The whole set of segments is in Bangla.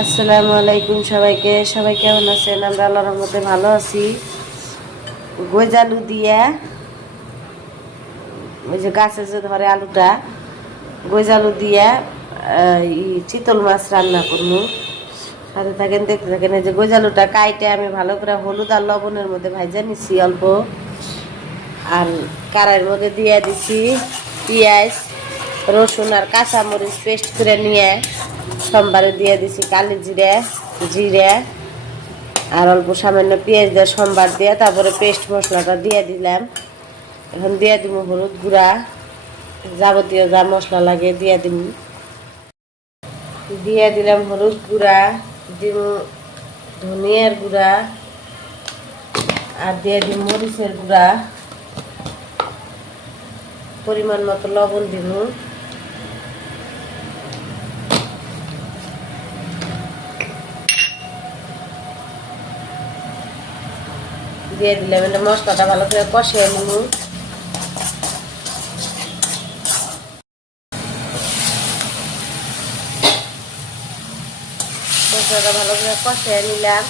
আসসালামু আলাইকুম সবাইকে। সবাই কেমন আছেন? আমরা আল্লাহর রহমতে ভালো আছি। গজালু দিয়া ওই যে গাছে যে ধরে আলুটা, গজালু দিয়া চিতল মাছ রান্না করবো। সাথে থাকেন, দেখতে থাকেন। এই যে গজালুটা কাইটে আমি ভালো করে হলুদ আর লবণের মধ্যে ভাজা নিছি অল্প, আর কড়াইয়ের মধ্যে দিয়ে দিছি পেঁয়াজ, রসুন আর কাঁচামরিচ পেস্ট করে নিয়ে সোমবারে দিয়ে দিছি কালি জিরে, জিরে আর অল্প সামান্য পেঁয়াজ দিয়ে সোমবার দিয়ে তারপরে পেস্ট মশলাটা দিয়ে দিলাম। এখন দিয়ে দিব হলুদ গুঁড়া, যাবতীয় যা মশলা লাগে দিয়ে দিলাম হলুদ গুঁড়া, দিব ধনিয়ার গুঁড়া আর দিয়ে দিব মরিচের গুঁড়া, পরিমাণ মতো লবণ দিব, দিয়ে দিলাম। এটা মশলাটা ভালো করে কষিয়ে নিব। মশলাটা ভালো করে কষিয়ে নিলাম,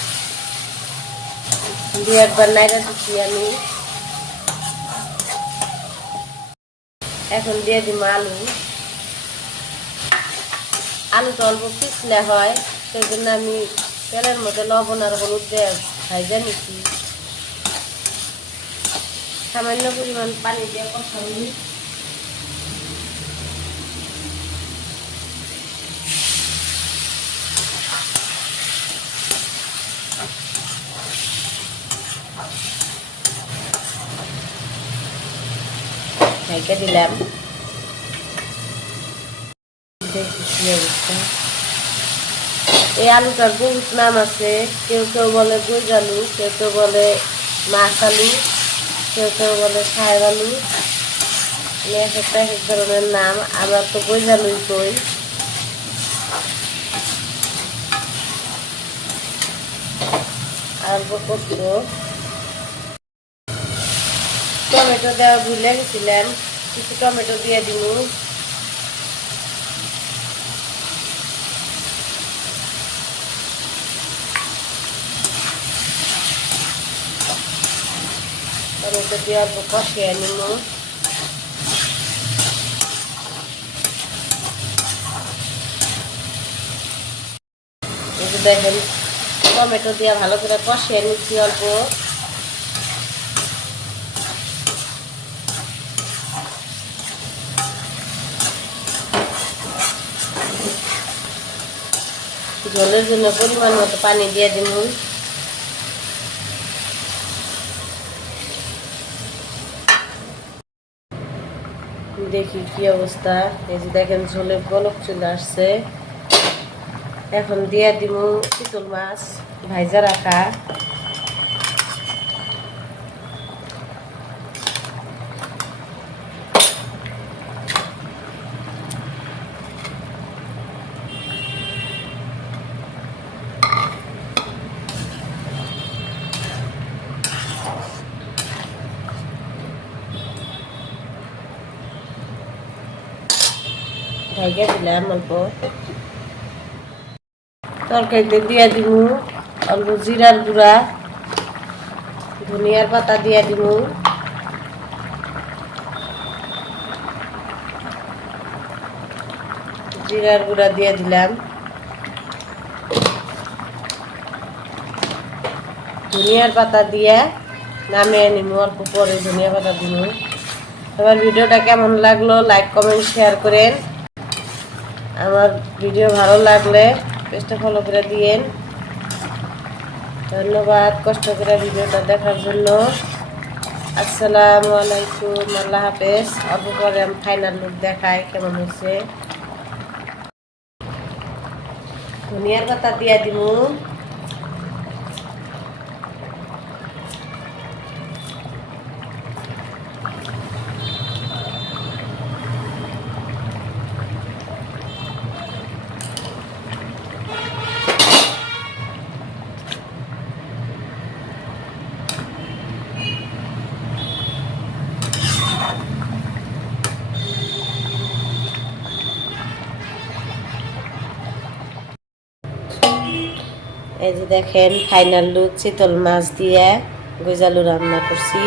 দিয়ে একবার নাইড়া দিচ্ছি আমি। এখন দিয়ে দিব আলু। আলুটা অল্প পিছলে হয়, সেই জন্য আমি তেলের মধ্যে লবণ আর হলুদ দিয়ে ভাজা নিচ্ছি। সামান্য পরিমাণ পানি দিয়ে কষাবো। ঢেকে দিলাম। দেখি কি অবস্থা। এই আলুটার বহুত নাম আছে, কেউ কেউ বলে গজালু, কেউ কেউ বলে মাছ আলু, কেউ কেউ বলে সাহেব আলু, এক একটা এক ধরনের নাম। আমরা তো গজালুই কই। অল্প কষ্ট টমেটো দেওয়া ভুলে গেছিলাম, কিছু টমেটো দিয়ে দিব। টমেটো দিয়ে অল্প কষিয়ে নিব। দেখেন টমেটো দিয়ে ভালো করে কষিয়ে নিচ্ছি অল্প। ঝোলের জন্য পরিমাণ মতো পানি দিয়ে দিব। দেখি কি অবস্থা। এই যে দেখেন ঝোলের বলক চলে আসছে। এখন দিয়ে দিব চিতল মাছ ভাজা রাখা। ভাইজা দিলাম অল্প। তরকারিতে দিয়ে দিব অল্প জিরার গুঁড়া, ধনিয়ার পাতা দিয়ে দিব, জিরার গুঁড়া দিয়ে দিলাম, ধনিয়ার পাতা দিয়ে নামিয়ে নিব। অল্প পরে ধনিয়া পাতা দিব। এবার ভিডিওটা কেমন লাগলো লাইক কমেন্ট শেয়ার করেন। আমার ভিডিও ভালো লাগলে পেজটা ফলো করে দিয়েন। ধন্যবাদ কষ্ট করে ভিডিওটা দেখার জন্য। আসসালামু আলাইকুম, আল্লাহ হাফেজ। অল্প পরে আমি ফাইনাল লুক দেখাই কেমন হয়েছে। ধনিয়ার পাতা দিয়ে দিব। এই যে দেখেন ফাইনাল লুক, চিতল মাছ দিয়ে গজালু রান্না করছি।